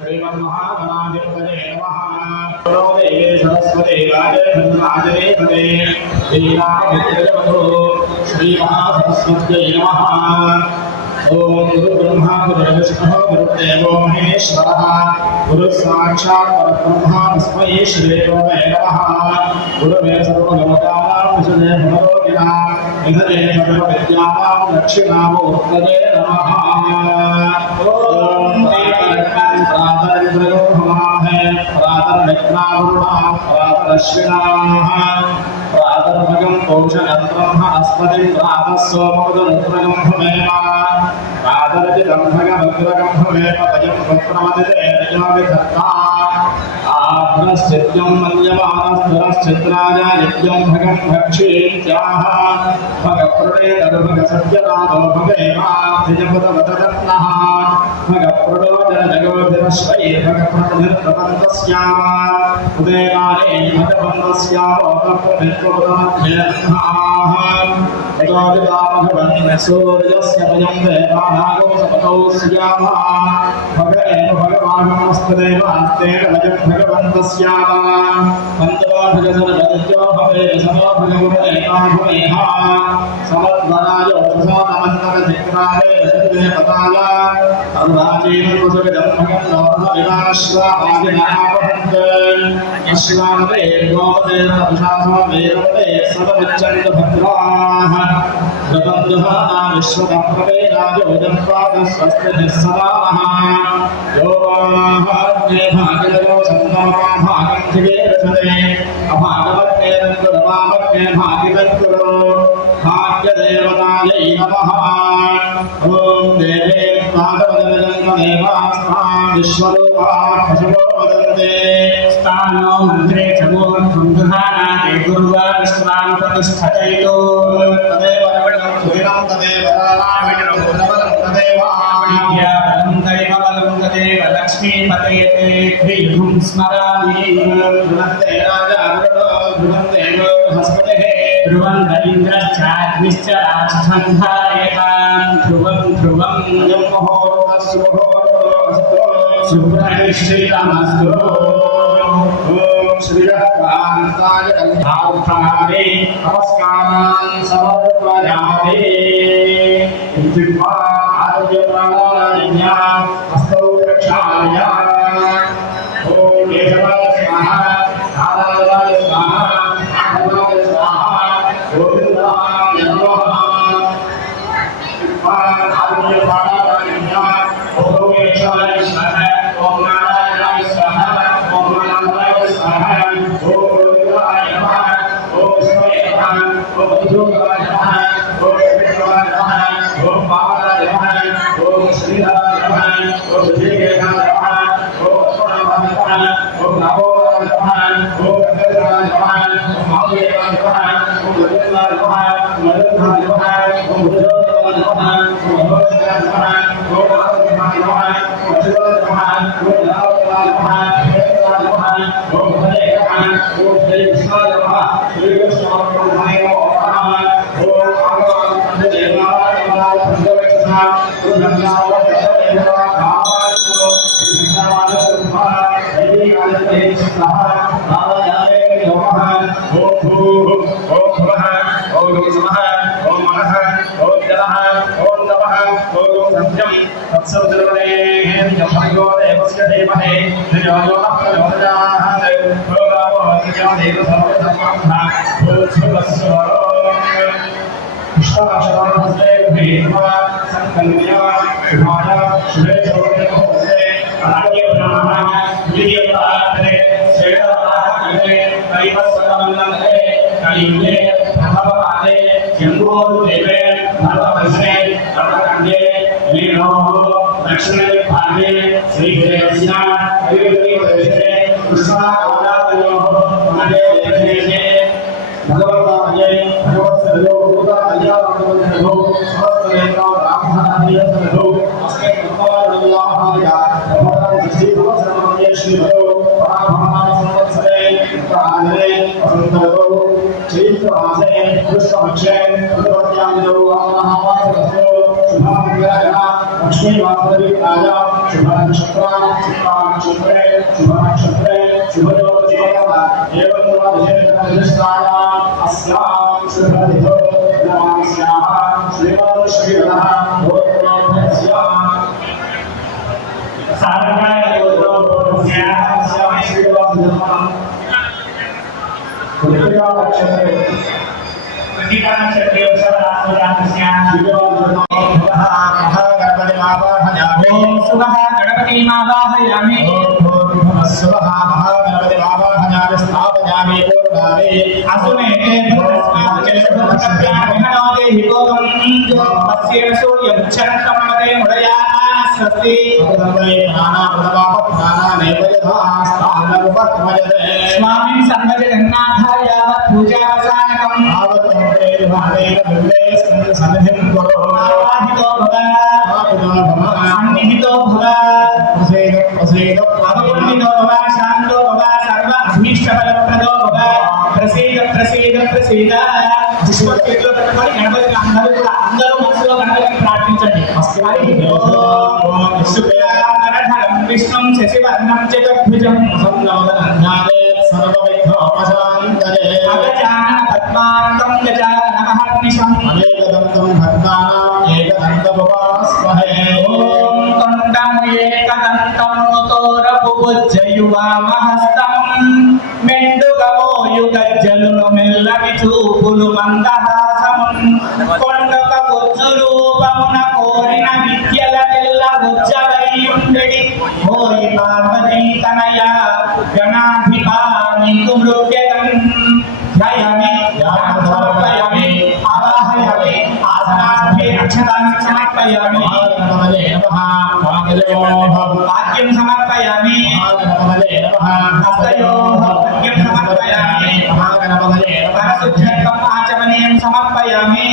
श्रीमन्महागणाधिपतये नमः। देवे सरस्वती राजदेवते वीरामित्रवधू श्रीमहासरस्वत्यै नमः। ओम गुरु ब्रह्मा गुरु विष्णु गुरुदेवो महेश्वरः गुरु साक्षात् परब्रह्म तस्मै श्री गुरवे नमः। गुरुवे सर्वलोकानां विशुद्धे भवरोगिणां निधने सर्वविद्यानां दक्षिणामूर्तये नमः। ओम प्रातरिन्द्रयो नमः प्रातर्निद्रावरुणः प्रातरश्विनाः प्रातर्भगं पौषणं ब्रह्म अस्मदिं प्रातः सोमवदनुत्रगं भवेम प्रातरचितं भगवद्रगं भवेम वयं पुत्रमतिरेजोविधत्ता आभ्रश्चित्यं मन्यमानस्तरश्चित्राय नित्यं भगं भक्षीत्याह भगप्रणेतर्भगसत्यराधो भगेवाधिजपदवदरत्नः भगप्रणो जनजगोभिरश्वैर्भगप्रणनिर्प्रबन्धस्याम उदयकाले भगवन्तस्यामो तत्त्वविद्वदमध्ययन्नाः यतोऽजितामभवन् सूर्यस्य वयं देवानागो सपतौ स्यामः भगवेन भगवानमस्तदेवास्तेन वयं भगवन्तस्यामः वन्दो भगसर्वदित्यो भवेत् समो भगवदेवा भवेह समद्वरायो सुसानमन्तकचित्राय सतिदेवताय अर्वाचीनकुसुविदं भगन्नोर्ह विनाश्वादिनापहन्ते अश्वामते गोमते तपसासो वीरवते सदमुच्चन्त भद्राः प्रबन्धुहाना विश्वतप्रवेदायो जन्वादस्वस्तिभिस्सदानः यो वाहाग्ने भागिनयो सन्तामा भागं थिवेरचते अभागवत्नेरन्तुरवामग्ने भागिनन्तुरो भाग्यदेवतायै नमः। ॐ देवे पादवदनजन्मदेवास्तां विश्वरूपाः पशवो वदन्ते स्थानो मन्त्रे च मूर्ध्वं दुहानाते गुरुवा विश्वां प्रतिष्ठतैतो तदेव रमणं सुविनं तदेव रामायणं प्रबलं तदेव विद्याबलं दैव बलं तदेव लक्ष्मीपतेते ह्रीं स्मरामि ध्रुवन्ते राजा ध्रुवन्ते बृहस्पतिः ध्रुवन्त राष्ट्रं धारयतां ध्रुवं ध्रुवं मुहूर्तस्तु शुभ्रनिश्चितमस्तु। ओम श्रीरकान्ताय कल्पार्थाय नमस्कारान् समर्पयामि। इत्युक्त्वा आर्यप्राणायां हस्तौ प्रक्षाल्य ओम केशवाय स्वाहा नारायणाय स्वाहा माधवाय स्वाहा गोविन्दाय नमः। इत्युक्त्वा आर्यप्राणायां ओम केशवाय स्वाहा ओम नारायणाय स्वाहा ओम माधवाय स्वाहा ओम गोविन्दाय नमः ओम विष्णवे नमः ओम मधुसूदनाय नमः ओम विष्णुवाय नमः ओम पावनाय नमः ओम श्रीधराय नमः ओम विजयकेशाय नमः ओम अश्वनाथाय नमः ओम नाभोदाय नमः ओम गंगाधराय नमः ओम महादेवाय नमः ओम गजेन्द्राय नमः ओम मदनाय नमः ओम भुजगोत्तमाय नमः ओम अभोषणाय नमः ओम महादेवाय नमः ओम शिवाय नमः ओम नारायणाय नमः वेदाय नमः ओम हरे नमः ओम श्री कृष्णाय नमः श्री कृष्णाय नमः ओम भगवान देवाय नमः भगवत्सा ओम गंगावत देवा भावाय नमः गंगावत ब्रह्मा देवी गायत्री स्वाहा नारायणाय नमः ओम भूः ओम भुवः ओम स्वः ओम मनः ओम जलः ओम तपः ओम सत्यं तत्सर्वदेवैः भर्गो देवस्य धीमहि धियो यो नः प्रचोदयात् ओम रामो देव सर्वधर्मः भूर्भुवस्सु पुष्पाशराहस्ते भीत्वा संकल्प्य विभाय शुभे शोभे अनार्य ब्रह्मः वीर्यप्रार्थने श्रेष्ठप्रार्थने कैवस्वतमन्नते कलियुगे प्रथमपादे जम्बूद्वीपे भरतवर्षे भरतखण्डे लीनोः दक्षिणे भागे श्रीदेवस्य कलियुगदेशे कृष्णागोदावयोः मध्यदेशे भगवताय भगवत्सरो भूताय भगवत्सरो समस्तवेदा ब्राह्मणाय अस्मै कृपायाय भगवान् श्रीभवसर्वमय श्रीभो पराभवान् संवत्सरे उत्तरायणे वसन्तरो चैत्रमासे कृष्णपक्षे भगवत्यां देवो महावासरस्तो शुभमङ्गलः लक्ष्मीवासरविद्याय शुभनक्षत्रे शुभयोगेन एवं विशेषप्रतिष्ठायाम् अस्यां शुभतिथौ नमास्याः श्रीमन् श्रीरः गोत्रोऽस्याम् साधकाय गोत्रोऽस्याः श्रीरः नक्षत्रे नक्षत्रे महागणपतिमावाहयामि महागणपतिमावाहयामि स्थापयामि पूर्वावे असुमेते सूर्यमुच्चरन्तमते मुदया स्वस्ति स्वामी संभजगन्नाथाय पूजावसानकम् सन्निहितो भव अवगुणितो भव शान्तो भव सर्व अभीष्टफलप्रदो भव प्रसीद प्रसीद प्रसीद చేతులు పెట్టుకొని గణపతికి అందరూ మనసులో గణపతిని ప్రార్థించండి. విష్ణుం శశివర్ణం చతుర్భుజం పద్మాంతం గజాననమహర్నిశం అనేకదంతం భక్తానాం ఏకదంతముపాస్మహే. ఓం కంఠం ఏకదంతం తోరపుజ్జయువామహస్తం మెండుగమోయు గజ్జలును మెల్లని చూపులు మందహాసమున్ కొండక బొజ్జు రూపమున కోరిన విద్యల తెల్ల బొజ్జవైయుండెడి ఓయి పార్వతీ తనయ గణాధిపా నీకు మృగ్యగన్ ధ్యాయామి సమర్పయామి ఆవాహయామి ఆసనార్థే అక్షతాన్ని సమర్పయామి భాగ్యం సమర్పయామి హస్తయోః భాగ్యం సమర్పయామి వరసుధ్యర్థం ఆచమనీయం సమర్పయామి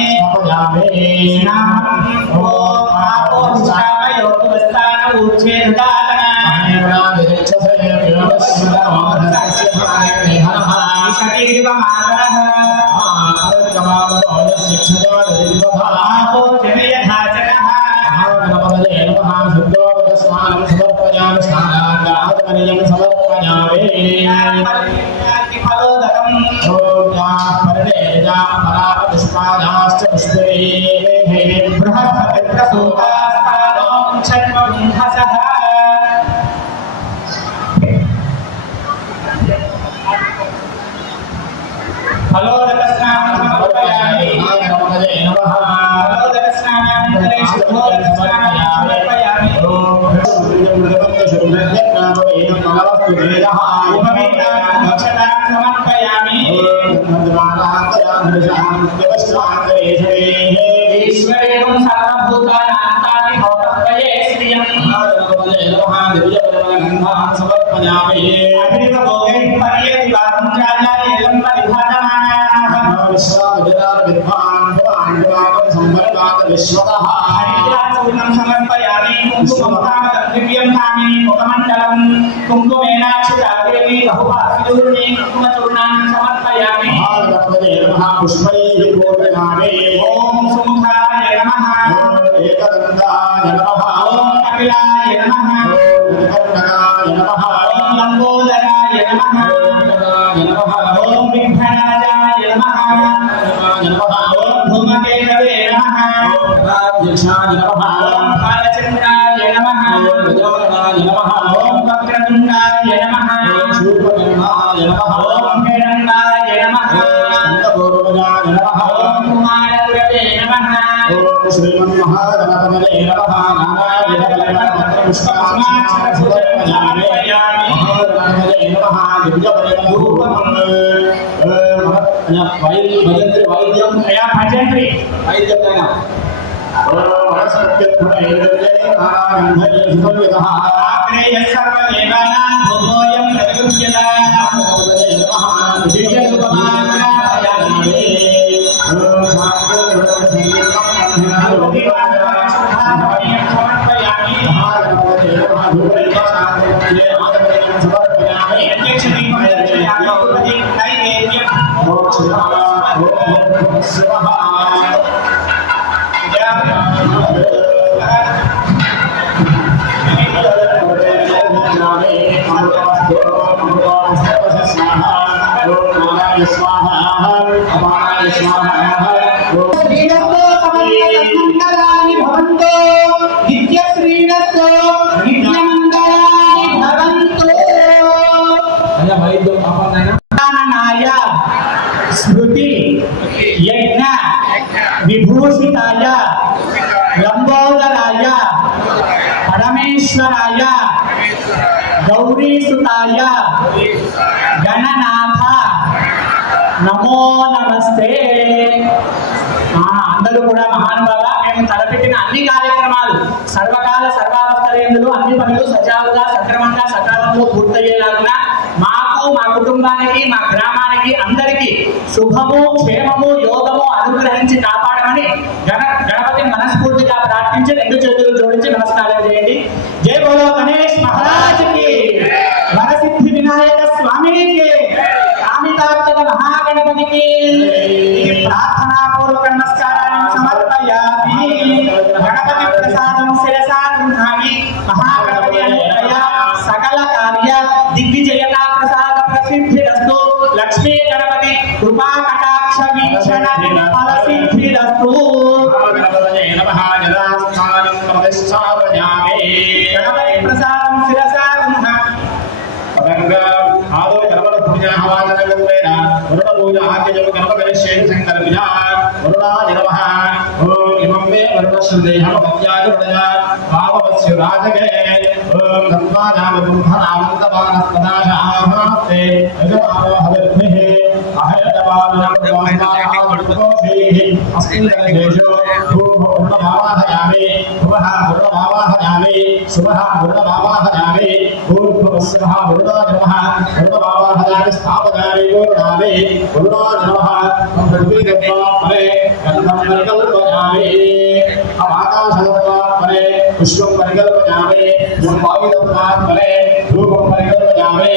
स्वाहा अमृतमस्तु अमृतमस्तु स्वाहा ओम नारायण स्वाहा अपानाय स्वाहा ओम श्रीरस्तो समस्तमंगलानि भवन्तु नित्य श्रीरस्तो नित्यमंगलानि भवन्तु अया भाई दो अपन है ना नाय स्मृति यज्ञ विभूषिताय लंबोदराय परमेश्वराय गौरीसुताय गणनाथ नमो नमस्ते। అందరూ కూడా మహానుభావ మేము తలపెట్టిన అన్ని కార్యక్రమాలు సర్వకాల సర్వావస్థలందు అన్ని పనులు సజావుగా సక్రమంగా సకాలంలో పూర్తయ్యేలాగా మాకు మా కుటుంబానికి మా గ్రామానికి అందరికీ శుభము క్షేమము యోగము అనుగ్రహించి కాపాడమని గణపతి మనస్ఫూర్తిగా ప్రార్థించి రెండు చేతులు జోడించి నమస్కారం చేయండి। జై బోలో గణేష్ మహారాజ్ కి, వరసిద్ధి వినాయక స్వామికి, కామితార్థ మహాగణపతికి ప్రార్థనా పూర్వక నమస్కారాన్ని సమర్పయామి। గణపతి ప్రసాదం శిరసా గృహామి। మహాగణపతి అనుగ్రహ సకల కార్య దిగ్విజయతా ప్రసాద ప్రసిద్ధిరస్తు। లక్ష్మీ గణపతి కృపా కటాక్ష వీక్షణ ఫల సిద్ధిరస్తు। गणपतये नमः जलास्थानं प्रतिष्ठापयामि। गणपति प्रसादं शिरसा गृहामि। पतंग आदो गणपत पूजा हवाचन गंगेन वरुण पूजा आद्यजम गणपतिश्चेन संकल्पया वरुणाय नमः। ओम इमं मे वरुणश्रुतेहम पत्याय वरुणया भाववस्य राजगे ओम धन्वानाम ब्रह्मणामन्तमानस्पदाशाहास्ते यजमानो हविर्भिः अहयतवानम ब्रह्मणामन्तोषैः अस्मिन्नगेषु भूः वरुणभावाहयामि भुवः वरुणभावाहयामि शुभः वरुणभावाहयामि भूर्भुवस्वः वरुणाय नमः। वरुणभावाहयामि स्थापयामि वरुणामि वरुणाय नमः। पृथ्वीगत्वा परे गन्धं परिकल्पयामि अवाकाशगत्वा परे पुष्पं परिकल्पयामि वायुगत्वा परे धूपं परिकल्पयामि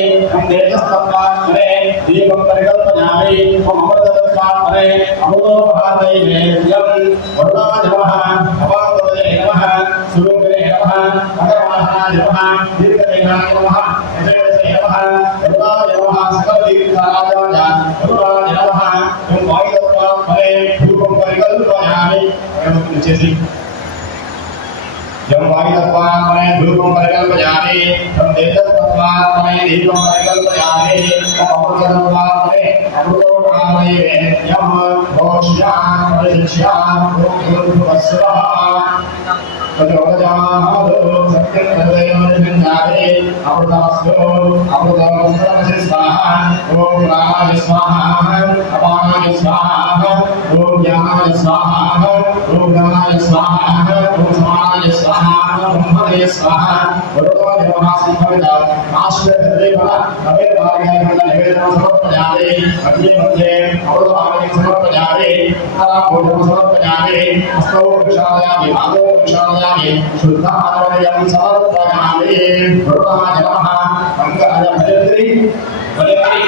तेजस्तत्वा परे दीपं परिकल्पयामि अमृतत्वा परे अमृतोपहारनैवेद्यं वरुणाय नमः। अवान्तये नमः सुरूपिणे नमः भगवानाय नमः दीर्घदेहाय नमः यजयसे नमः वरुणाय नमः सकलतीर्थराजाय वरुणाय नमः। वायुगत्वा परे धूपं परिकल्पयामि చేసి जब वायुतत्वात्मने धूपं परिकल्पयामि तम तेजस्तत्वात्मने दीपं परिकल्पयामि तम अमृतत्वात्मने अमृतोपहारनैवेद्यं भोक्ष्यामि परिशिष्यामि भूर्भुवस्वः तजोजामादो सत्यं तदेवनिर्विन्दारे अमृतमस्तु अमृतमस्तु स्वाहा ओम प्राणाय स्वाहा अपानाय स्वाहा ओम ज्ञानाय स्वाहा ओम ज्ञानाय स्वाहा ओम समानाय स्वाहा ब्रह्मणे स्वाहा वरुणाय नमः। संभविता आश्रयदेव अवेदाय नैवेद्यं समर्पयामि मध्ये मध्ये अमृतभागे समर्पयामि भोजनं समर्पयामि हस्तौ विक्षालयामि पादौ विक्षालयामि शुद्धात्मयं समर्पयामि। वरुणाय नमः। मंगलाय भद्री भद्री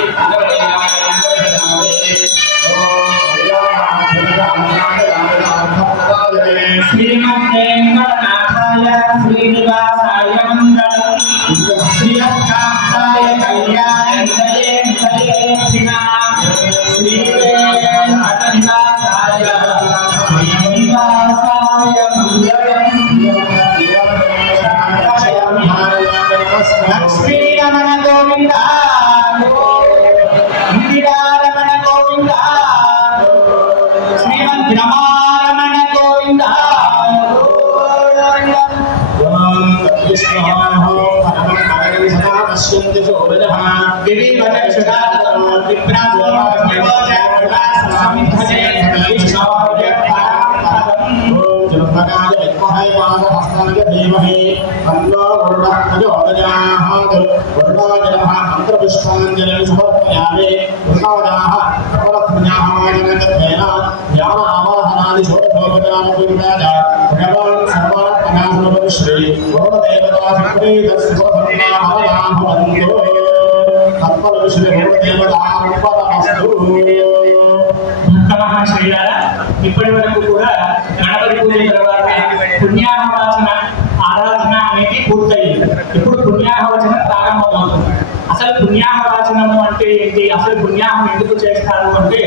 श्रीमद्वेंकटनाथाय श्रीनिवासाय मंगलम् श्रीरङ्गाय कल्याणितये नितयेक्षिणा श्रीवेंकटनिवासाय श्रीनिवासाय मंगलम्। लक्ष्मी रमण गोविंद इंदिरा रमण गोविंद श्रीमद् रमारमण गोविंद। मंत्रपुष्पांजलि समर्पयामि। वरुणायाः प्रबलपुण्याः वाचनकत्वेन ज्ञानावाहनादि षोडशोपचारपूर्वकाय भगवान् सर्वात्मनासुरपति श्री वरुणदेवता सुप्रीतस्वधर्मामयाः भवन्तु। तत्परं श्री वरुणदेवतार्पणमस्तु। మహాశైలారా ఇప్పటి వరకు కూడా గణపతి పూజ తర్వాత పుణ్యాహవచన ఆరాధన అనేది పూర్తయింది। ఇప్పుడు పుణ్యాహవచన పుణ్యాహవాచనము అంటే ఏంటి, అసలు పుణ్యాహం ఎందుకు చేస్తారు అంటే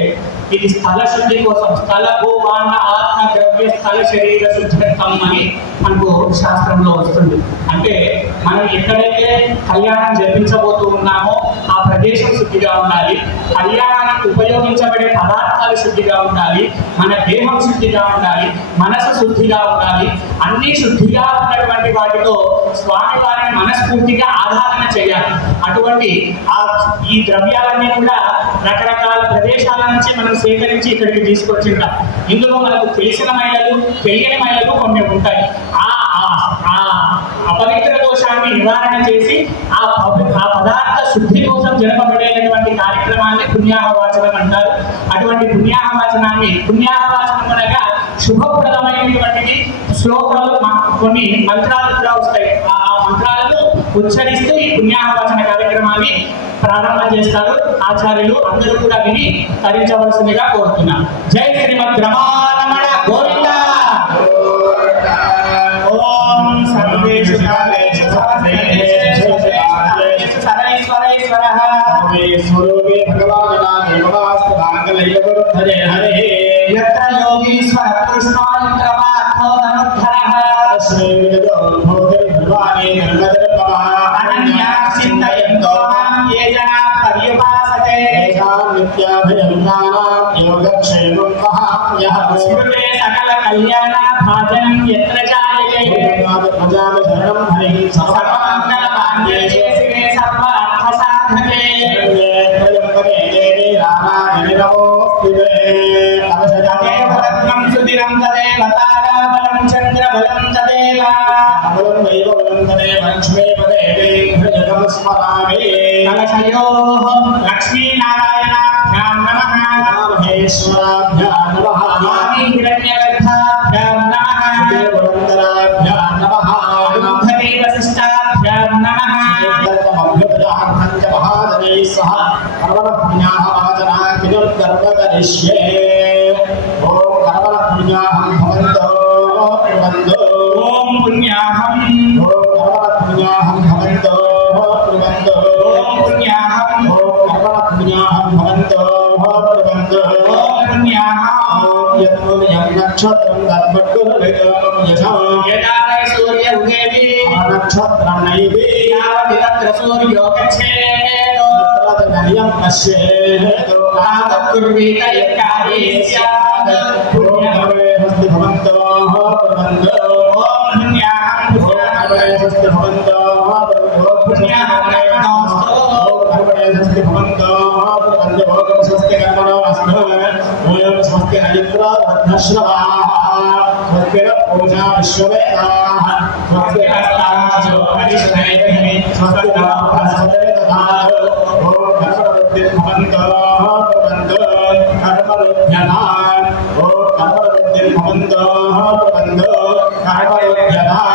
ఇది స్థల శుద్ధి కోసం, స్థల భూవాన ఆత్మ ద్రవ్య స్థల శరీర శుద్ధితం అని మనకు శాస్త్రంలో వస్తుంది. అంటే మనం ఎక్కడైతే కళ్యాణం జరిపించబోతూ ఉన్నామో ఆ ప్రదేశం శుద్ధిగా ఉండాలి, కళ్యాణానికి ఉపయోగించబడే పదార్థాలు శుద్ధిగా ఉండాలి, మన దేహం శుద్ధిగా ఉండాలి, మనసు శుద్ధిగా ఉండాలి. అన్ని శుద్ధిగా ఉన్నటువంటి వాటితో స్వామి వారిని మనస్ఫూర్తిగా ఆరాధన చేయాలి. అటువంటి ఈ ద్రవ్యాలన్నీ కూడా రకరకాల ప్రదేశాల నుంచి మనం సేకరించి ఇక్కడికి తీసుకొచ్చింటాం. ఇందులో మనకు తెలిసిన మహిళలు, తెలియని మహిళలు కొన్ని ఉంటాయి. ఆ అపవిత్ర దోషాన్ని నివారణ చేసి ఆ పదార్థ శుద్ధి కోసం జరపబడేటటువంటి కార్యక్రమాన్ని పుణ్యాహవాచనం అంటారు. అటువంటి పుణ్యాహవాచనం అనగా శుభప్రదమైనటువంటిది. శ్లోకాలు కొన్ని మంత్రాలు కూడా వస్తాయి. ఆ మంత్రాలను ఉచ్చరిస్తూ ఈ పుణ్యాహవాచన కార్యక్రమాన్ని ప్రారంభం చేస్తారు ఆచార్యులు. అందరూ కూడా విని తరించవలసిందిగా కోరుతున్నాం. జై శ్రీమద్ రమారమణ గోవింద. ఓం సర్వేషు కాలేషు సర్వేషు సర్వేశ్వరేశ్వరః స్వరూపే భగవాన్ మంగళయగురుధరే హరే యత్ర యోగీశ్వర కృష్ణో యంత్ర పార్థో ధనుర్ధరః శ్రీ విదో భోగర్ భగవానే నర్మదర్పవః అనన్యా చింతయంతో మాం ఏ జనా పర్యుపాసతే నిత్యాభయం నానాం యోగక్షేమం మహామ్యః స్మృతే సకల కళ్యాణ భాజనం యత్ర జాయతే భజామి శరణం హరిం సర్వమంగళమాన్యే శివే సర్వ అర్థ సాధకే త్రయంబకే దేవి రామాయ నమోస్తుతే అవసజాదేవ రత్నం సుధిరం తదేవ తారాబలం చంద్రబలం తదేవ బలం వైవ బలం తదేవ లక్ష్మీ పదేవే హృదయం స్మరామి కలశయోః లక్ష్మీనారాయణాభ్యాం నమః మహేశ్వరాభ్యాం నమః హిరణ్యగర్భాభ్యాం నమః దేవవందనాభ్యాం నమః రుద్ధదే వశిష్టాభ్యాం నమః మహాదనై సహ కర్మణః కర్మకరిష్యే ఓం కర్మణః భవంతో ప్రబంధో ఓం పుణ్యాహం ఓం కర్మణః భవంతో ప్రబంధో ఓం పుణ్యాహం ఓం కర్మణః భవంతో ప్రబంధో ఓం పుణ్యాహం ఓం యత్పుణ్యం నక్షత్రం తద్భక్తుర్వేదం యశం యదానై సూర్య ఉదేతి నక్షత్రం నైవే యావతి తత్ర సూర్యో గచ్ఛేదో తద్నయం పశ్యేదో ఆదకుర్వీత యత్కార్యే స్యాద్ పుణ్యమే హస్తి భవంతో ప్రబంధో ఓం పుణ్యాహం పుణ్యమే హస్తి భవంతో పుణ్యాహం నమస్తు కర్మణే హస్తి భవంతో ప్రబంధో ఓం స్వస్తి కర్మణో అస్తు ఓం స్వస్తి అయత్రా వర్ధశ్రవాః స్వస్తి పూజా విశ్వవేదాః స్వస్తి హస్తాజో హరిశ్రేణి స్వస్తి బృహస్పతే దధాతు ఓం కర్మవృద్ధి భవంతో ప్రబంధో కర్మరుధ్యనాన్ ఓం కర్మవృద్ధి భవంతో ప్రబంధో కర్మరుధ్యనాన్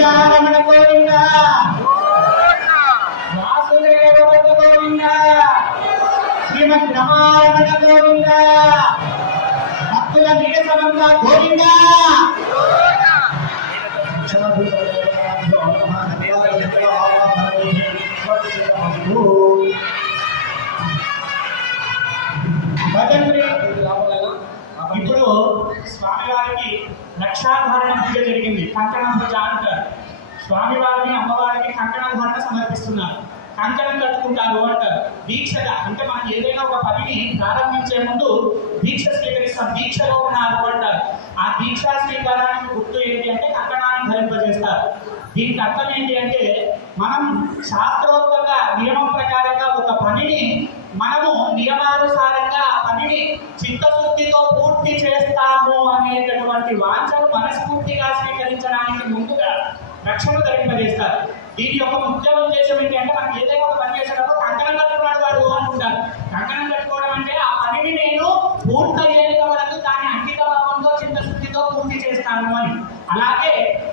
రమణ గోవింద వాసుదేవ గోవింద శ్రీమద్ రమారమణ గోవింద భక్తుల నిరసనంద గోవింద ఇప్పుడు స్వామివారికి రక్షాధారణ పూజ జరిగింది. కంకణ పూజ అంటారు. స్వామివారిని అమ్మవారికి కంకణధారణ సమర్పిస్తున్నారు. కంకణం కట్టుకుంటారు అంటారు. దీక్షగా అంటే మనం ఏదైనా ఒక పనిని ప్రారంభించే ముందు దీక్ష స్వీకరిస్తాం. దీక్షలో ఉన్నారు అంటారు. ఆ దీక్షా స్వీకారానికి గుర్తు ఏంటి అంటే కంకణాన్ని ధరింపజేస్తారు. దీనికి అర్థం ఏంటి అంటే మనం శాస్త్రోక్తంగా నియమం ప్రకారంగా ఒక పనిని మనము నియమానుసారంగా ఆ పనిని చిత్తశుద్ధితో పూర్తి చేస్తాము అనేటటువంటి వాంఛను మనస్ఫూర్తిగా స్వీకరించడానికి ముందుగా రక్షణ ధరింపజేస్తారు. దీని యొక్క ముఖ్య ఉద్దేశం ఏంటి అంటే మనకి ఏదైనా ఒక పని చేసేటప్పుడు కంకణం కట్టుకున్నాడు వాడు అనుకుంటారు. కంకణం కట్టుకోవడం అంటే ఆ పనిని నేను పూర్తయ్యేంత వరకు దాని అంకిత భావంతో చిత్తశుద్ధితో పూర్తి చేస్తాను అని. అలాగే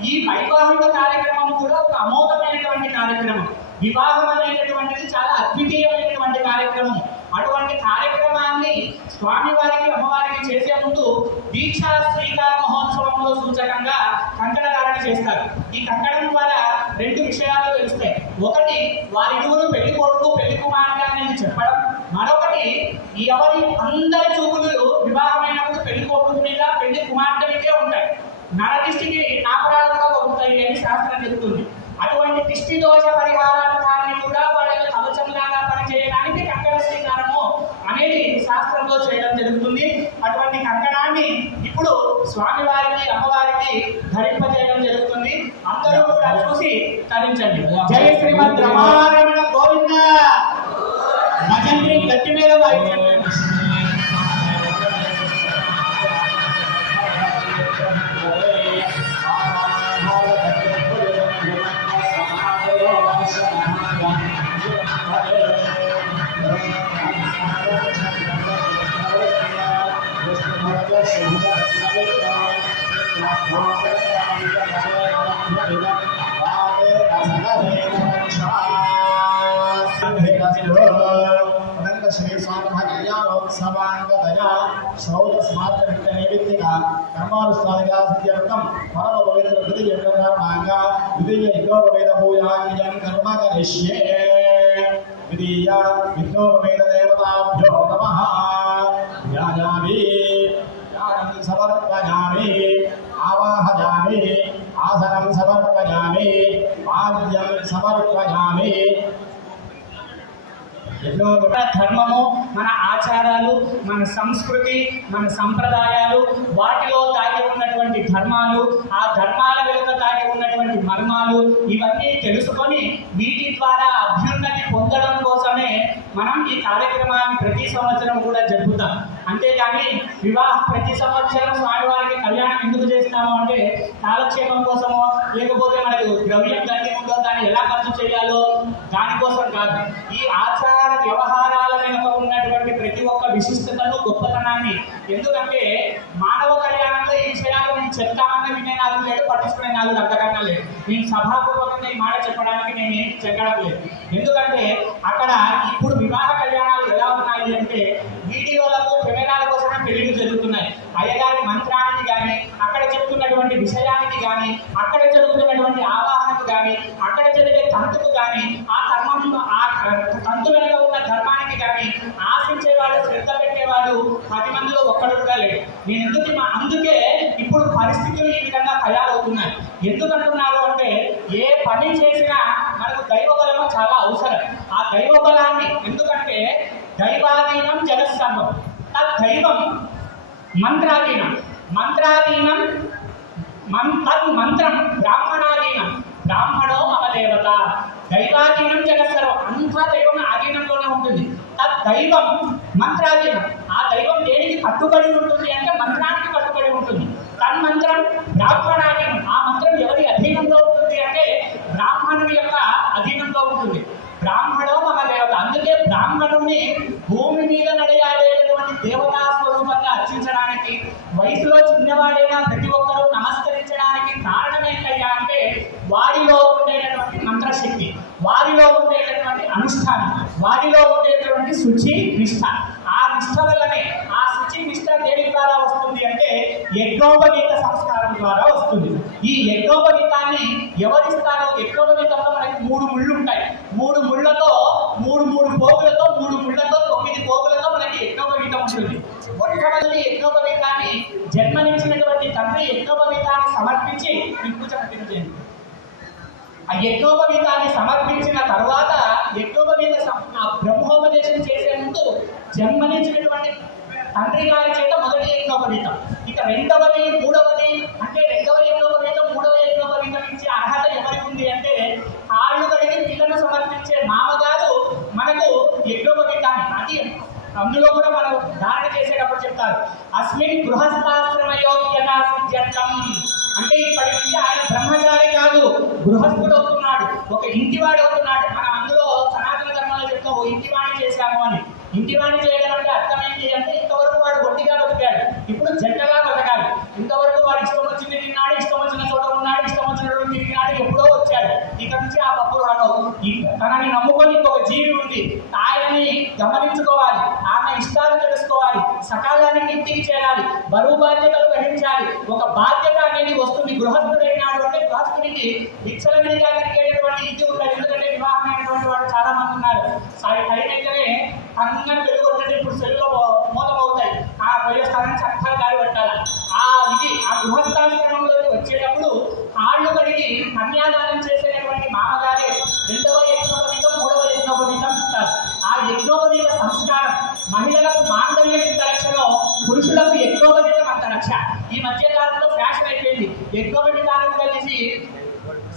ఈ వైవాహిక కార్యక్రమం కూడా ఒక అమోఘమైనటువంటి చేసేటువంటి కార్యక్రమం. వివాహం అనేటటువంటిది చాలా అద్వితీయమైనటువంటి కార్యక్రమం. అటువంటి కార్యక్రమాన్ని స్వామివారికి అమ్మవారికి చేసే ముందు దీక్షా స్వీకార మహోత్సవంలో సూచకంగా కంకణధారణ చేస్తారు. ఈ కంకణం ద్వారా రెండు విషయాలు తెలుస్తాయి. ఒకటి, వారిరువురు పెళ్లి కొడుకు పెళ్లి కుమార్తె అనేది చెప్పడం. మరొకటి, ఎవరి అందరి చూపులు వివాహమైనప్పుడు పెళ్లి కొడుకు మీద పెళ్లి కుమార్తె మీదే ఉంటాయి. నరదిష్టికి నాపరాలుగా అవుతాయి అని శాస్త్రం చెబుతుంది. అటువంటి దిష్టి దోష పరిహారాన్ని కూడా వాళ్ళ కవచంలాగా పనిచేయడానికి కంకణ స్వీకారము అనేది శాస్త్రంలో చేయడం జరుగుతుంది. అటువంటి కంకణాన్ని ఇప్పుడు స్వామివారికి అమ్మవారికి ధరింపజేయడం జరుగుతుంది. అందరూ కూడా చూసి తరించండి. జయ శ్రీమద్ రమారమణ గోవింద. భజంత్రి గట్టి మీద వాయించండి. శ్రీ స్వామి కళ్యాణోత్సవాంగతయా శ్రౌతస్మాత్ర నైవేద్యగా కర్మానుష్ఠానిగా సిద్ధ్యర్థం పరమ పవిత్ర విధియజ్ఞాంగా విధియ యజ్ఞోపవేద పూజాంగం కర్మ కరిష్యే. విధియ విఘ్నోపవేద దేవతాభ్యో నమః. ధ్యాయామి, ధ్యానం సమర్పయామి, ఆవాహయామి, ఆసనం సమర్పయామి, పాద్యం సమర్పయామి. మన ధర్మము, మన ఆచారాలు, మన సంస్కృతి, మన సంప్రదాయాలు, వాటిలో దాగి ఉన్నటువంటి ధర్మాలు, ఆ ధర్మాల వెనుక దాగి ఉన్నటువంటి మర్మాలు, ఇవన్నీ తెలుసుకొని వీటి ద్వారా అభ్యున్నతి పొందడం కోసమే మనం ఈ కార్యక్రమాన్ని ప్రతి సంవత్సరం కూడా జరుపుతాం. అంతేగాని వివాహం ప్రతి సంవత్సరం స్వామివారికి కళ్యాణం ఎందుకు చేస్తాము అంటే కాలక్షేపం కోసమో, లేకపోతే మనకు ద్రవ్యం దాని ఉందో దాన్ని ఎలా ఖర్చు చేయాలో దానికోసం కాదు. ఈ ఆచార వ్యవహారాల వెనుక ఉన్నటువంటి ప్రతి ఒక్క విశిష్టతను, గొప్పతనాన్ని, ఎందుకంటే మానవ కళ్యాణంలో ఈ విషయాలు నేను చెప్తామని వినే నాలుగు లేదు, పట్టించుకునే నాలుగు అంతకన్నా లేదు. నేను సభాపూర్వకంగా ఈ మాట చెప్పడానికి నేను ఏం చెక్కడం లేదు. ఎందుకంటే అక్కడ ఇప్పుడు వివాహ కళ్యాణాలు ఎలా ఉన్నాయి అంటే వీడియోలకు, కెమెరాల కోసమే పెళ్లిళ్ళు జరుగుతున్నాయి. అయ్యగారి మంత్రానికి కానీ, అక్కడ చెప్తున్నటువంటి విషయానికి కానీ, అక్కడ జరుగుతున్నటువంటి ఆవాహనకు కానీ, అక్కడ జరిగే తంతుకు కానీ, ఆ తంతు వెనుక ఉన్న ధర్మానికి కానీ ఆశించేవాడు, శ్రద్ధ పెట్టేవాడు 10 మందిలో ఒక్కడు కూడా లేడు. అందుకే ఇప్పుడు పరిస్థితులు ఈ విధంగా తయారవుతున్నాయి. ఎందుకంటున్నారు అంటే ఏ పని చేసినా మనకు దైవబలము చాలా అవసరం. ఆ దైవబలాన్ని, ఎందుకంటే దైవాధీనం జగత్సర్వం, దైవం మంత్రాధీనం, మంత్రాధీనం మంత్రం బ్రాహ్మణాధీనం, బ్రాహ్మణో మమ దేవత. దైవాధీనం జగత్సర్వం, అంతా దైవం ఆధీనంలోనే ఉంటుంది. దైవం మంత్రాధీనం, ఆ దైవం దేనికి కట్టుబడి ఉంటుంది అంటే మంత్రానికి కట్టుబడి ఉంటుంది. తన్మంత్రం బ్రాహ్మణాధీనం, ఆ మంత్రం ఎవరి అధీనంలో ఉంటుంది అంటే బ్రాహ్మణుడి యొక్క అధీనంలో ఉంటుంది. బ్రాహ్మణో మమ దేవత, అందుకే బ్రాహ్మణుడిని భూమి మీద నడియాడేటటువంటి దేవతా స్వరూపంగా అర్చించడానికి, వయసులో చిన్నవాడైనా ప్రతి ఒక్కరూ నమస్కరించడానికి కారణం ఏంటయ్యా అంటే వారిలో ఉండేటటువంటి మంత్రశక్తి, వారిలో ఉండేటటువంటి అనుష్ఠానం, వారిలో ఉండేటటువంటి శుచి నిష్ఠ. ఆ నిష్ఠ వల్లనే, ఆ శుచి నిష్ఠ దేని ద్వారా వస్తుంది అంటే యజ్ఞోపవీత సంస్కారం ద్వారా వస్తుంది. ఈ యజ్ఞోపవీతాన్ని ఎవరిస్తారో, యజ్ఞోపవీతంలో మనకి 3 ముళ్ళు ఉంటాయి. 3 ముళ్ళతో 3 పోగులతో 3 ముళ్ళతో 9 పోగులతో మనకి యజ్ఞోపవీతం ఉంటుంది. మొట్టమొదటి యజ్ఞోపవీతాన్ని జన్మనిచ్చినటువంటి తండ్రి యజ్ఞోపవీతాన్ని సమర్పించి పూజ కట్టించండి. ఆ యజ్ఞోపవీతాన్ని సమర్పించిన తర్వాత బ్రహ్మోపదేశం చేసే ముందు జన్మనిచ్చినటువంటి తండ్రి గారి చేత మొదటి యజ్ఞోపవీతం, ఇక రెండవది, మూడవది అంటే రెండవ యజ్ఞోపవీతం, మూడవ యజ్ఞోపవీతం ఇచ్చే అర్హత ఎవరికి ఉంది అంటే కాళ్ళు కడిగి పిల్లలను సమర్పించే మామగారు మనకు యజ్ఞోపవీతాన్ని, అది అందులో కూడా మనం ధారణ చేసేటప్పుడు చెప్తారు, అస్మిన్ గృహస్థాశ్రమయోగ్యతా సిద్ధ్యర్థం. అంటే ఇప్పటి నుంచి ఆయన బ్రహ్మచారి కాదు, గృహస్థుడు అవుతున్నాడు, ఒక ఇంటివాడు అవుతున్నాడు. మనం అందులో సనాతన ధర్మంలో చెప్తాం ఓ ఇంటివాణి చేశాము అని. ఇంటివాణి చేయడం అంటే అర్థం ఏంటి అంటే ఇంతవరకు వాడు ఒంటిగా బతికాడు, ఇప్పుడు జంటగా బతకాలి. ఇంతవరకు వాడు ఇష్టం వచ్చింది తిన్నాడు, ఇష్టం వచ్చిన చోట ఉన్నాడు, ఇష్టం వచ్చిన తిరిగినాడు, ఎప్పుడో వచ్చాడు. ఇక నుంచి ఆ పప్పు కూడా తనని నమ్ముకొని ఇంకొక జీవి ఉంది, ఆయనని గమనించుకోవాలి, ఆమె ఇష్టాలు తెలుసుకోవాలి, సకాలానికి ఇంటికి చేరాలి, బరువు బాధ్యతలు గ్రహించాలి. ఒక బాధ్యత అనేది వస్తుంది. గృహస్థుడైనటువంటి గృహస్థునికి విచ్చలవిడిగా కలిగేటటువంటి ఇది ఉండదు. ఎందుకంటే వివాహమైనటువంటి వాడు చాలా మంది ఉన్నారు. అయినైతేనే అంగని వెలుగొట్టే ఇప్పుడు సెల్లో మూలమవుతాయి. ఆ ప్రయోజనాన్ని చక్కగా గాలి పట్టాలి. ఆ గృహస్థాశ్రమంలోకి వచ్చేటప్పుడు కాళ్ళు కడిగి కన్యాదానం చేసేటటువంటి మామగారే రెండవ యజ్ఞోపవీతం, మూడవ యజ్ఞోపవీతం ఇస్తారు. ఆ యజ్ఞోపవీత సంస్కారం మహిళలకు మాంగళ్యం ఇంత రక్షలో, పురుషులకు యజ్ఞోపవీతం అంత రక్ష. ఈ మధ్య కాలంలో ఫ్యాషన్ అయిపోయింది. యజ్ఞోపవీతాలను కలిసి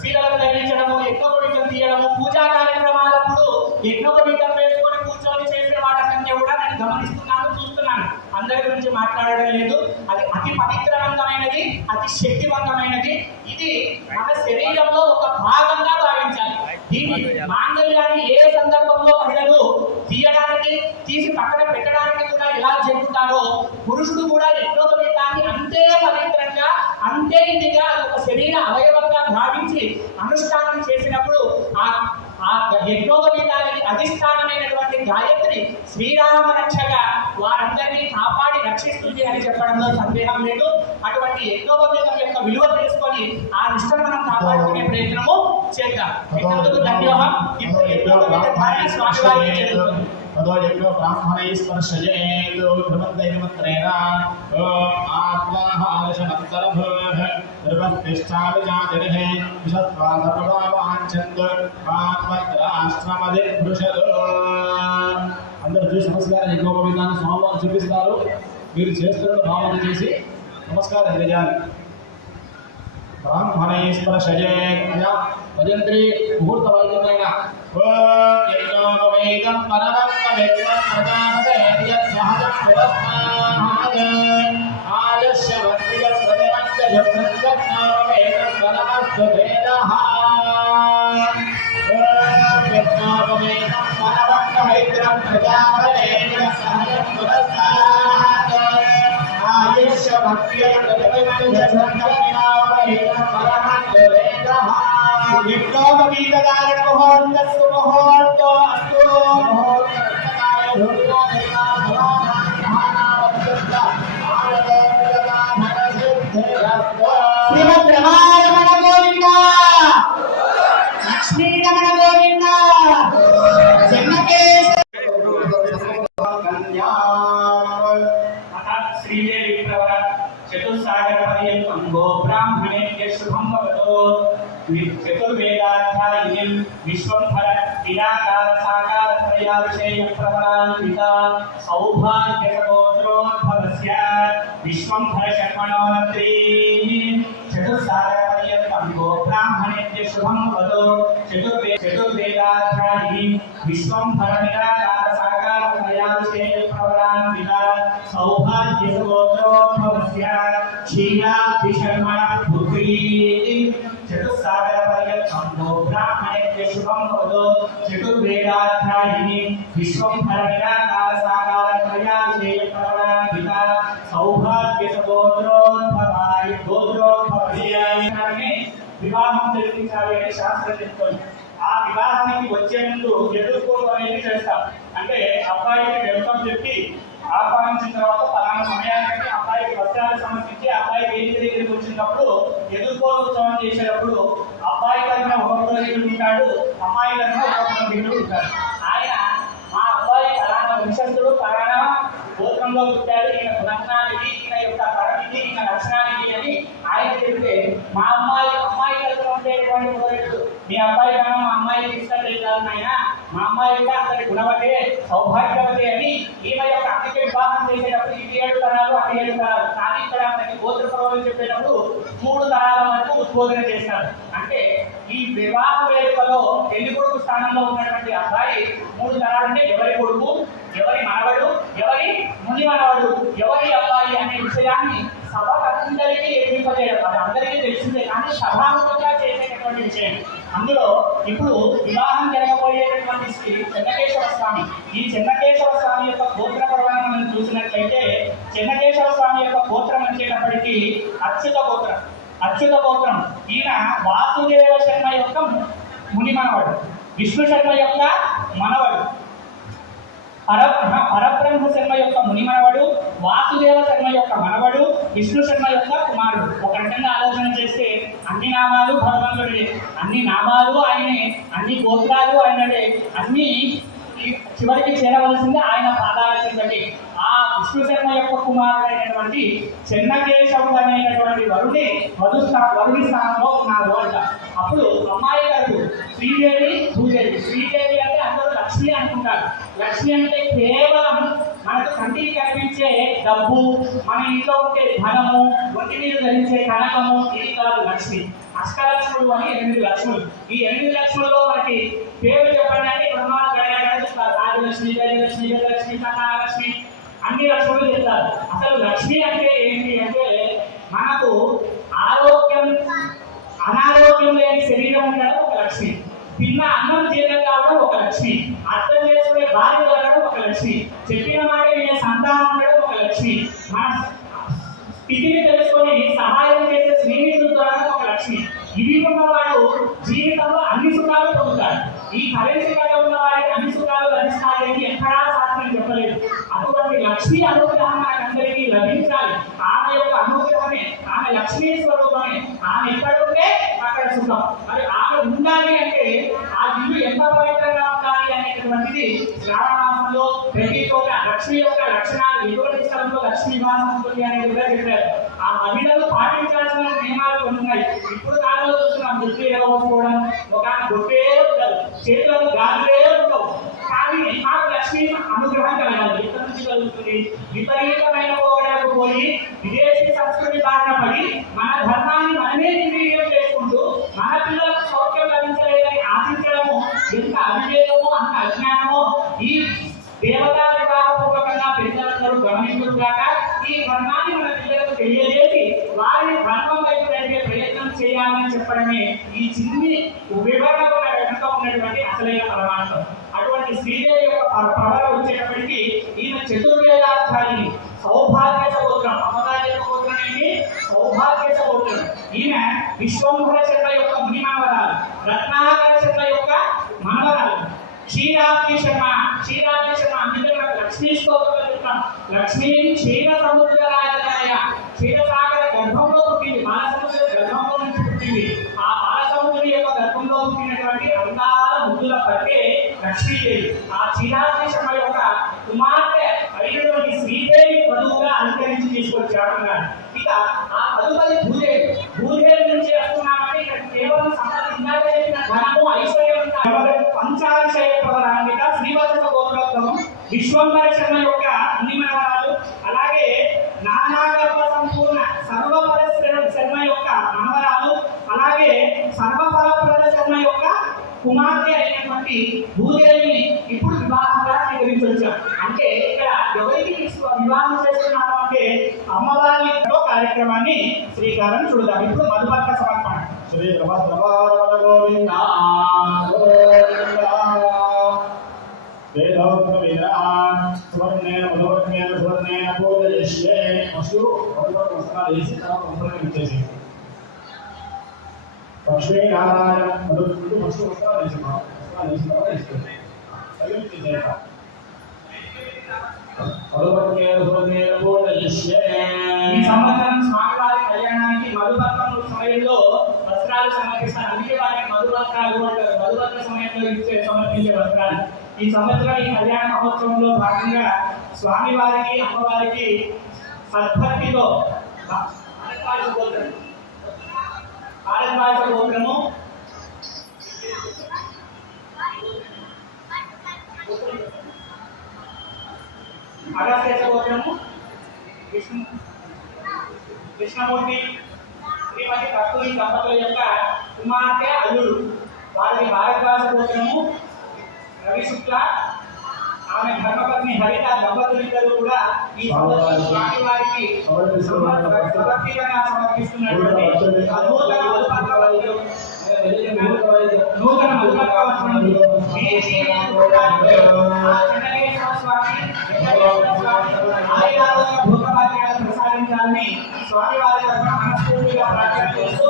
సీరలకు ధరించడము, యజ్ఞోపవీతం తీయడము, పూజా కార్యక్రమాలప్పుడు యజ్ఞోపవీతం వేసుకొని కూర్చొని చేసే వాళ్ళ సంఖ్య కూడా నేను గమనిస్తున్నాను, చూస్తున్నాను. అందరి గురించి మాట్లాడడం లేదు. అది అతి పవిత్రవంతమైనది, అతి శక్తివంతమైనది. ఇది మన శరీరంలో ఒక భాగంగా భావించాలి. దీన్ని మాంగళ్యాన్ని ఏ సందర్భంలో మహిళలు తీయడానికి, తీసి పక్కన పెట్టడానికి కూడా ఎలా చెబుతారో, పురుషుడు కూడా యజ్ఞోపవీతాన్ని అంతే పవిత్రంగా, అంతే ఇదిగా ఒక శరీర అవయవంగా భావించి అనుష్ఠానం చేసినప్పుడు ఆ యజ్ఞోపవీతానికి అధిష్టానమైనటువంటి గాయత్రి శ్రీరామ రక్షగా వారందరినీ కాపాడి రక్షిస్తుంది అని చెప్పడంలో సందేహం లేదు. అటువంటి యజ్ఞోపవీతం యొక్క విలువ తెలుసుకొని ఆ నిష్టను మనం కాపాడుకునే ప్రయత్నము చేద్దాం. ఇంతకు ధన్యవాదం. ఇప్పుడు యజ్ఞోపవీత ధారణ స్వామివారికి జరుగుతుంది. ततो यज्ञो ब्राह्मणैः स्पर्शयेत् ध्रुवन्तैर्मन्त्रेण आत्माहारशमन्तरभः ध्रुवस्तिष्ठाविजातिरिः विशत्वा सर्वभावाञ्छन्त आत्मत्राश्रमधिभृशत्. అందరూ చూసి నమస్కారం యజ్ఞోపవీతాన్ని స్వామివారు చూపిస్తారు. మీరు చేస్తున్న భావన చేసి నమస్కారం చేయాలి. బ్రాహ్మణై స్పర్శయేత్ అయా భజంత్రి ముహూర్త వైద్యమైన యజ్ఞోపవీతం పరమత్వమిత్వం ప్రజాపతేర్యత్ సహజం వివస్మాహాయ ఆయుష్య వర్తిక ప్రజమంత్యజప్రజ్ఞోపవీతం పరమత్వభేదః యజ్ఞోపవీతం పరమత్వమిత్రం ప్రజాపతేర్యత్ సహజం వివస్మాహాయ ఆయుష్య వర్తిక ప్రజమంత్యజప్రజ్ఞోపవీతం పరమత్వభేదః. యజ్ఞోపవీతకారణ ముహూర్తస్సు ముహూర్తో అస్తు. శ్రీమద్ రమారమణ గోవింద, లక్ష్మీరమణ గోవింద, శ్రీదేవి ప్రవర చతుస్సాగర పర్యంతం గో బ్రాహ్మణేభ్య శుభం భవతు. చతుర్వేదాధ్యాయినిం విశ్వంభర నిరాకార సాకార త్రయావిషేయ ప్రవరాన్విత సౌభాగ్యసగోత్రోద్భవస్య విశ్వంభర శర్మణోత్రీ. చతుస్సాగర పర్యంతం గో బ్రాహ్మణేభ్య శుభం భవతు. చతుర్వేదాధ్యాయిని విశ్వంభర నిరాకార సాకార త్రయావిషేయ ప్రవరాన్విత సౌభాగ్యసగోత్రోద్భవస్య క్షీరాబ్ధి శర్మణ పుత్రీ. చతుస్సాగర పర్యంతం గో బ్రాహ్మణేభ్య శుభం భవతు. చతుర్వేదాధ్యాయిని విశ్వంభర నిరాకార సాకార త్రయావిషేయ ప్రవరాన్విత సౌభాగ్యసగోత్రోద్భవాయ గోత్రోద్భవస్య. వివాహం జరిపించాలి అని శాస్త్రం చెప్తుంది. ఆ వివాహానికి వచ్చే ముందు ఎదుర్కోలు అనేది చేస్తాం. అంటే అబ్బాయికి వెల్కమ్ చెప్పి ఆహ్వానించిన తర్వాత పలానా సమయానికి అబ్బాయికి వస్త్రాలు సమర్పించి అబ్బాయికి ఏం దగ్గరికి వచ్చినప్పుడు ఎదుర్కోలు ఉత్సవం చేసేటప్పుడు అబ్బాయి తరఫున ఒక పురోహితుడు ఉంటాడు, అమ్మాయి తరఫున ఒక పురోహితుడు ఉంటాడు. ఆయన మా అబ్బాయి పలానా వంశస్థుడు, పలానా గోత్రంలో పుట్టాడు, ఈయన గుణజ్ఞానికి, ఈయన యొక్క పరమిది, ఈయన లక్షణానికి అని ఆయన చెప్తే మా అమ్మాయి తరఫున ఉండేటువంటి పురోహితుడు మీ అబ్బాయి కన్నా మా అమ్మాయికి ఇష్టం లేదు ఆయన, మా అమ్మాయి యొక్క అతని గుణవతే సౌభాగ్యవతి అని ఈమె యొక్క అతికి వివాహం చేసేటప్పుడు ఇది 7 తరాలు అటు 7 తరాలు. కానీ ఇక్కడ అతనికి గోత్ర పర్వం చెప్పేటప్పుడు 3 తరాల వరకు ఉద్బోధన చేస్తారు. అంటే ఈ వివాహ వేడుకలో పెళ్లి కొడుకు స్థానంలో ఉన్నటువంటి అబ్బాయి 3 తరాలు అంటే ఎవరి కొడుకు, ఎవరి మనవడు, ఎవరి ముని మనవడు, ఎవరి అబ్బాయి అనే విషయాన్ని సభకందరికీ ఎదింపజేయడం. అది అందరికీ తెలిసిందే, కానీ సభాముఖంగా చేసేటటువంటి విషయం. అందులో ఇప్పుడు వివాహం జరగబోయేటటువంటి శ్రీ చెన్నకేశవ స్వామి, ఈ చెన్నకేశవ స్వామి యొక్క గోత్ర పర్వాన్ని మనం చూసినట్లయితే చెన్నకేశవ స్వామి యొక్క గోత్రం వచ్చేటప్పటికీ అచ్యుత గోత్రం. ఈయన వాసుదేవ శర్మ యొక్క ముని మనవడు, విష్ణు శర్మ యొక్క మనవడు, పరబ్రహ్మ శర్మ యొక్క ముని మనవడు, వాసుదేవ శర్మ యొక్క మనవడు, విష్ణు శర్మ యొక్క కుమారుడు. ఒక రకంగా ఆలోచన చేస్తే అన్ని నామాలు భగవంతుడే, అన్ని నామాలు ఆయనే, అన్ని గోత్రాలు ఆయనడే, అన్ని చివరికి చేరవలసింది ఆయన పాదాల చెందటి. ఆ విష్ణు శర్మ యొక్క కుమారుడైనటువంటి చెన్నకేశవుడు అనేటటువంటి వరుడి స్థానంలో ఉన్నారు అంట. అప్పుడు అమ్మాయి గారు శ్రీదేవి, భూదేవి. శ్రీదేవి అంటే అందరూ లక్ష్మి అనుకుంటారు. లక్ష్మి అంటే కేవలం మనకు కంటికి కనిపించే డబ్బు, మన ఇంట్లో ఉండే ధనము, ఒంటి మీద ధరించే కనకము, ఇది కాదు లక్ష్మి. అష్టలక్ష్ములు అని 8 లక్ష్ములు. ఈ 8 లక్ష్ములలో మనకి పేరు చెప్పండి అంటే రాజలక్ష్మి, గజలక్ష్మి, గజలక్ష్మి, కనకలక్ష్మి, అన్ని లక్ష్ములు చెప్తారు. అసలు లక్ష్మి అంటే ఏంటి అంటే మనకు అనారోగ్యం లేని శరీరం ఉండడం ఒక లక్ష్మి, తిన్న అన్నం జీర్ణం కావడం ఒక లక్ష్మి, అర్థం చేసుకునే భార్య దొరకడం ఒక లక్ష్మి, చెప్పిన మాట వినే సంతానం ఉండడం ఒక లక్ష్మి, మన స్థితిని తెలుసుకొని సహాయం చేసే స్నేహితులు దొరకడం ఒక లక్ష్మి. ఇవి ఉన్నవాడు జీవితంలో అన్ని సుఖాలు పొందుతాడు. ఈ కరెన్సీ కథ ఉన్న వారికి అన్ని సుఖాలు లభిస్తాయని ఎక్కడా శాస్త్రం చెప్పలేదు. అటువంటి లక్ష్మీ అనుగ్రహం మనకందరికీ లభించాలి. ఆమె యొక్క అనుగ్రహమే, ఆమె లక్ష్మీ స్వరూపమే. ఆమె ఎక్కడ ఉంటే అక్కడ సుఖం. మరి ఆమె ఉండాలి అంటే ఆ ఇల్లు ఎంత పవిత్రంగా ఉండాలి అనేటటువంటిది శ్రావణ మాసంలో ప్రతి చోట లక్ష్మి యొక్క లక్షణాలు ఎటువంటి స్థలంలో లక్ష్మీ నివాసం ఉంటుంది అనేది కూడా చెప్పారు. ఆ మహిళలు పాటించాల్సిన నియమాలు కొన్ని ఉన్నాయి. ఇప్పుడు కాలంలో చూస్తున్నాం, జుట్టు ఎగవకపోవడం, ఒక గొప్పే ఉండదు, చేతులకు గాజులే ఉండవు. కానీ మాకు లక్ష్మీ అనుగ్రహం కలగాలి. ఎక్కడి నుంచి కలుగుతుంది? విపరీతమైన పోవడానికి పోయి విదేశీ సంస్కృతి బారిన పడి మన ధర్మాన్ని మనమే నిర్వీర్యం చేసుకుంటూ మన పిల్లలకు సౌఖ్యం లభించలేదని ఆశించడము ఎంత అవివేకమో అంత అజ్ఞానమో ఈ దేవతా వివాహపూర్వకంగా పెద్దలందరూ గమనించుగాక. ఈ ధర్మాన్ని మన పిల్లలకు తెలియజేసి వారిని ధర్మం వైపు నడిపే ప్రయత్నం చేయాలని చెప్పడమే ఈ చిన్ని వివరణ వెనుక ఉన్నటువంటి అసలైన పరమార్థం. అటువంటి శ్రీదేవి యొక్క ప్రవర వచ్చేటప్పటికీ ఈయన చతుర్వేదార్థాన్ని సౌభాగ్య సహోదరం, అమ్మగారి యొక్క గోత్రం ఏంటి? సౌభాగ్య సహోదరం. ఈయన విశ్వంభర శర్మ యొక్క ముని మనవరాలు, రత్నాకర శర్మ యొక్క మనవరాలు, క్షీరాబ్ది శర్మ అందుకే మనకు లక్ష్మీ స్తోత్రంలో చెప్తాం. లక్ష్మీ క్షీర సముద్ర రాజధాయ, క్షీరసాగర గర్భంలో పుట్టింది, బాలసముద్ర గర్భంలో నుంచి పుట్టింది. ఆ బాలసముద్రుడి యొక్క గర్భంలో పుట్టినటువంటి అందాల ముద్దుల పట్టే లక్ష్మీదేవి. ఆ క్షీరాబ్ది శర్మ యొక్క కుమార్తె అయినటువంటి శ్రీదేవి వధువుగా అలంకరించి తీసుకొచ్చాడు. ఇక ఆ తదుపరి భూదేవి నుంచి వస్తున్నామంటే ఇక్కడ కేవలం సంపాదించిన ధనము, ఐశ్వర్యం, పంచాక్షయ ప్రధానిక శ్రీవత్స గోత్రోత్తమం, విశ్వంభర శర్మ యొక్క ముని మనవరాలు, అలాగే నానాగర్భ సంపూర్ణ సర్వపర శర్మ యొక్క మనవరాలు, అలాగే సర్వఫలప్రద శర్మ యొక్క కుమార్తె అయినటువంటి భూదేవిని ఇప్పుడు వివాహంగా స్వీకరించొచ్చాం. అంటే ఇక్కడ ఎవరికి వివాహం చేస్తున్నాము అంటే అమ్మవారి కార్యక్రమాన్ని శ్రీకారం చూడదాం. ఇప్పుడు మధుపర్క సమర్పణ. శ్రీ గోవింద సువర్ణేన మధువర్ణేన సువర్ణేన పూజయిష్యే. ఫస్ట్ మధుపర్క వస్త్రాలు వేసి తర్వాత వంటలు ఇచ్చేసి లక్ష్మీనారాయణ మధుడు ఫస్ట్ వస్త్రాలు వేసుకున్నాం. వస్త్రాలు వేసిన తర్వాత ఇస్తుంది ఈ సంవత్సరం స్వామివారి కళ్యాణానికి మధుపర్కం సమయంలో వస్త్రాలు సమర్పిస్తారు. అందుకే వారికి మధువస్త్రాలు అంటారు. మధుపర్క సమయంలో సమర్పించే వస్త్రాలు. ఈ సంవత్సరం ఈ కళ్యాణ మహోత్సవంలో భాగంగా స్వామివారికి అమ్మవారికి సద్భక్తితో భారద్వాజ గోత్రము, అగస్త్య గోత్రము, కృష్ణమూర్తి, శ్రీమతి కస్తూరి దంపతుల యొక్క కుమార్తె అల్లుడు. వారికి భారద్వాజ గోత్రము, రవి శుక్ల, ఆమె ధర్మపత్ని హరిత దంపతులిద్దరూ కూడా ఈ స్వామి వారికి సమర్పిస్తున్నటువంటి నూతన ప్రసాదించాలని స్వామి వారి తరఫున మనస్ఫూర్తిగా ప్రార్థన చేస్తూ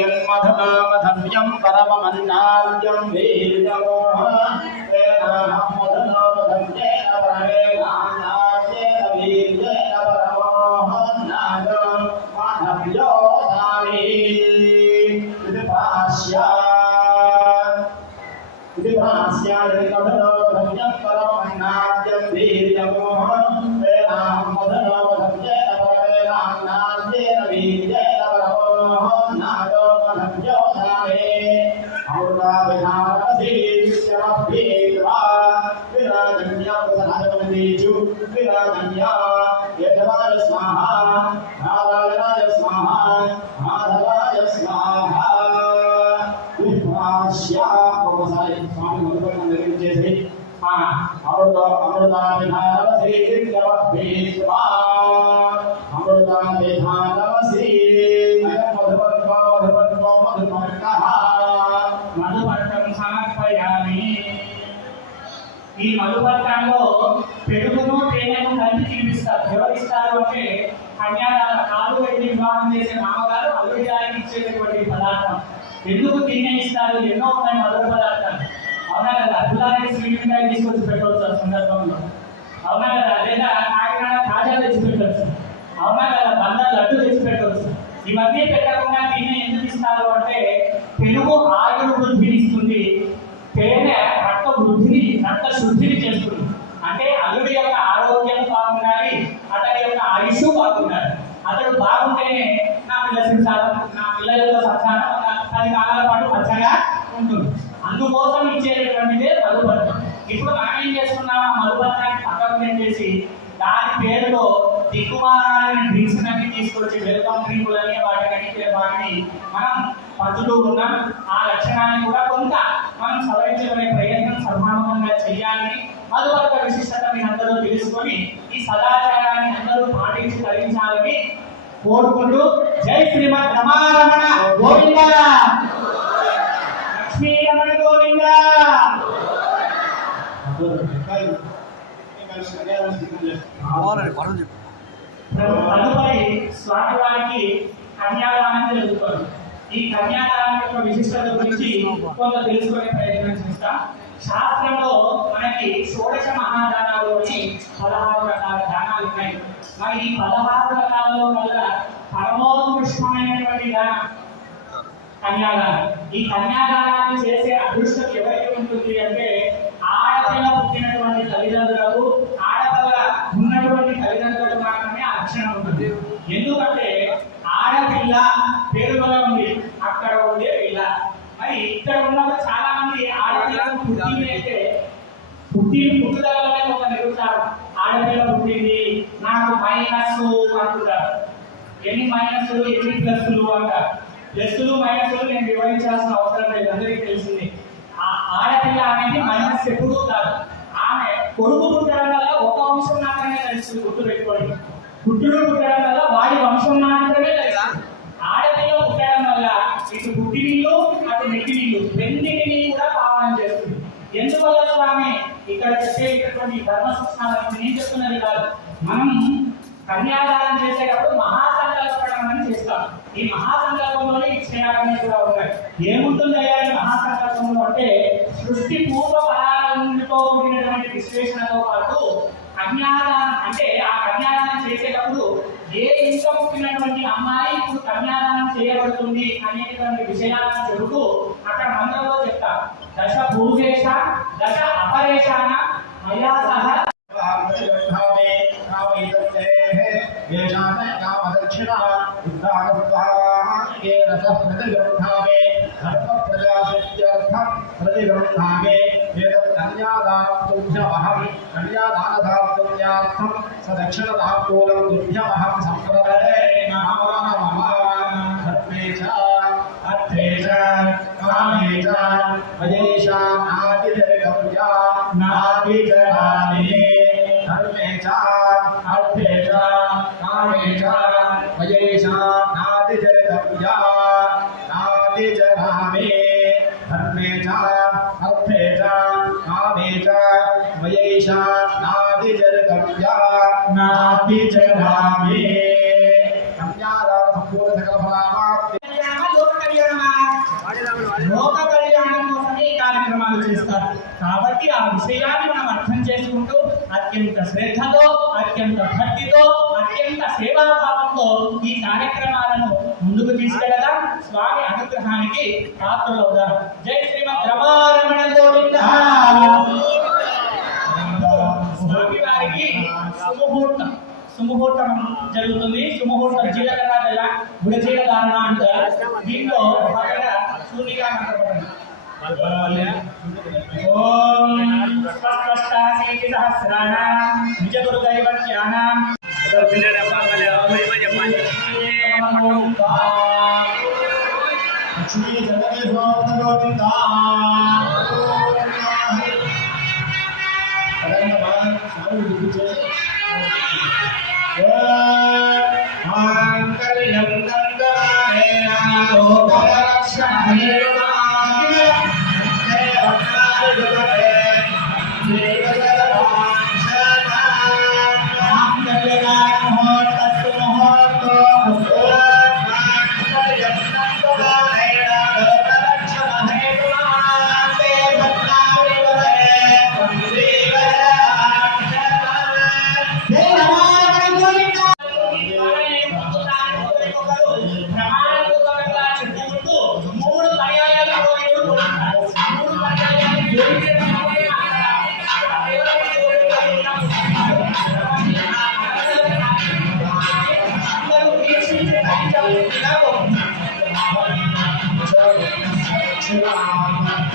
యన్మధనామధవ్యం పరమమన్నాద్యం వీర్యమో వేదామధనామధవ్యేన పరమేనాన్యాయేన వీర్యేన పరమోహన్నాదం మాధవ్యో దాని ఇది భాష్యాన్మధనామధవ్యం పరమమన్నాద్యం వీర్యమో వేదామధనామధవ్యేన పరమేనాన్యాయేన వీర్యేన మధుపర్కం సమర్పయామి. ఈ మధుపర్కంలో పెరుగును తేనెను కలిపి తినిపిస్తారు. ఎవరిస్తారు అంటే కన్యాదాన కాలు పెట్టి వివాహం చేసే మామగారు అల్లుడి గారికి ఇచ్చేటటువంటి పదార్థం. ఎందుకు తినే ఇస్తారు? ఎన్నో ఉన్నాయి మధుర పదార్థాలు. అవునా కదా? అల్లుడానికి స్వీట్ మిఠాయి తీసుకొచ్చి పెట్టవచ్చు ఆ సందర్భంలో. అవునా కదా? లేదా కాకినాడ తాజా తెచ్చి పెట్టవచ్చు. అవునా కదా? బంగారు లడ్డు తెచ్చి పెట్టవచ్చు. ఇవన్నీ పెట్టకుండా తినే ఎందుకు ఇస్తారు అంటే పెరుగు ఆయుర్ వృద్ధిని ఇస్తుంది, తేనె రక్త వృద్ధిని రక్త శుద్ధిని చేస్తుంది. అంటే అల్లుడి యొక్క ఆరోగ్యం బాగుండాలి, అతని యొక్క ఆయుష్ బాగుండాలి. అతడు బాగుంటేనే నా పిల్లల యొక్క సంసారం 10 కాలాల పాటు మంచిగా ఉంటుంది. అందుకోసం ఇచ్చేటటువంటిదే మధుపర్కం. ఇప్పుడు మనం ఏం చేస్తున్నాం? మధుపర్కాన్ని పక్కకు పెట్టేసి దాని పేరులో దిక్కుమాలని డ్రింక్స్ అన్ని తీసుకొచ్చి వెల్కమ్ డ్రింకులని వాటిని మనం పంచుతూ ఉన్నాం. ఆ లక్షణాన్ని కూడా కొంత మనం సవరించుకునే ప్రయత్నం సర్వాత్మకంగా చేయాలని, మధుపర్క విశిష్టత మీ అందరూ తెలుసుకొని ఈ సదాచారాన్ని అందరూ పాటించి తరించాలని కోరుకుంటూ జై శ్రీమద్ రమారమణ గోవింద, లక్ష్మీ రమణ గోవింద. తదుపరి స్వామివారికి కన్యాదానం జరుగుతుంది. ఈ కన్యాదానం యొక్క విశిష్టత గురించి కొంత తెలుసుకునే ప్రయత్నం చేస్తాం. శాస్త్రంలో మనకి 16 మహాదానాల్లోని 16 రకాల దానాలు ఉన్నాయి. మరి ఈ 16 రకాలలో వల్ల పరమోత్కృష్టమైనటువంటి దానం కన్యాదానం. ఈ కన్యాదానాన్ని చేసే అదృష్టం ఎవరికి ఉంటుంది అంటే ఆడపిల్ల పుట్టినటువంటి తల్లిదండ్రులకు, ఆడపిల్ల ఉన్నటువంటి తల్లిదండ్రులకు మాత్రమే ఆ లక్షణం ఉంటుంది. ఎందుకంటే ఆడపిల్ల పేరులో ఉంది, అక్కడ ఉండే పిల్ల. మరి ఇక్కడ ఉన్నప్పుడు చాలా మంది ఆడపిల్లకు పుట్టుదలనే ఒక నిరుతారు. ఆడపిల్ల పుట్టింది నాకు మైనస్ అంటున్నారు. ఎన్ని మైనస్లు ఎన్ని ప్లస్లు అంటారు. ప్లస్లు మైనస్లు నేను వివరించాల్సిన అవసరం లేదు, అందరికీ తెలిసింది. ఆ ఆడపిల్ల అనేది మైనస్ ఎప్పుడూ కాదు. ఆమె కొడుకు పుట్టడం వల్ల ఒక వంశం మాత్రమే తెలుస్తుంది. గుర్తు పెట్టుకోండి, పుట్టుడు పుట్టడం వల్ల వాడి వంశం మాత్రమే తెలుస్తుంది. ఆడపిల్ల పుట్టడం వల్ల ఇటు పుట్టినీళ్ళు అటు మెట్టినీళ్ళు రెండింటినీ కూడా పావనం చేస్తుంది. ఎందువల్ల స్వామి ఇక్కడ చెప్పేటటువంటి ధర్మ సూచనలు నేను చెప్తున్నది కాదు. మనం కన్యాదానం చేసేటప్పుడు మహాసంకల్పం అని చేస్తాం. ఈ మహాసంకల్పంలోనే ఇచ్చేయాలని కూడా ఉన్నాయి. ఏముంటుంది అయ్యా ఈ మహాసంకల్పంలో అంటే సృష్టి పూర్వ ఫలాలతో కూడినటువంటి విశ్లేషణతో పాటు కన్యాదానం అంటే ఆ కన్యాదానం చేసేటప్పుడు ఏ ఇంట్లో పుట్టినటువంటి అమ్మాయి ఇప్పుడు కన్యాదానం చేయబడుతుంది అనేటువంటి విషయాలను చెబుతూ అక్కడ మంత్రంలో చెప్తారు. దశ భూజేష దశ అపరేషాన మయా సహ సదక్షిణదాపూలం దుర్యమహం సంప్రదాయ కామేశ అజేషా నాదిర్గవ్యా अर्थे च कामे च मयेषा नातिजर्तव्या नातिजरामे धर्मे च अर्थे च कामे च मयेषा नातिजर्तव्या नातिजरामे कन्यादान संपूर्ण सकल फलाप्ति లోక కళ్యాణం కోసమే ఈ కార్యక్రమాలు చేస్తారు కాబట్టి ఆ విషయాన్ని మనం అర్థం చేసుకుంటూ అత్యంత శ్రద్ధతో అత్యంత భక్తితో అత్యంత సేవాభావంతో ఈ కార్యక్రమాలను ముందుకు తీసుకెళ్లగా స్వామి అనుగ్రహానికి పాత్రలవుదాం. జై శ్రీమద్ రమారమణ గోవింద. స్వామి వారికి సుముహూర్తం జరుగుతుంది. సుముహూర్తం జీలకర్ర బెల్ల గుడచీల ధారణ అంటారు. దీంట్లో భాగంగా సూర్యుగా మాట్లాడబడింది. ఓం స్పష్టాశీతి సహస్రాణాం నిజ గురుదైవత్యానాం లక్ష్మీ జగదీశ్వర గోవింద మాంగళ్యం దండనానేన లోకరక్షణే Thank you.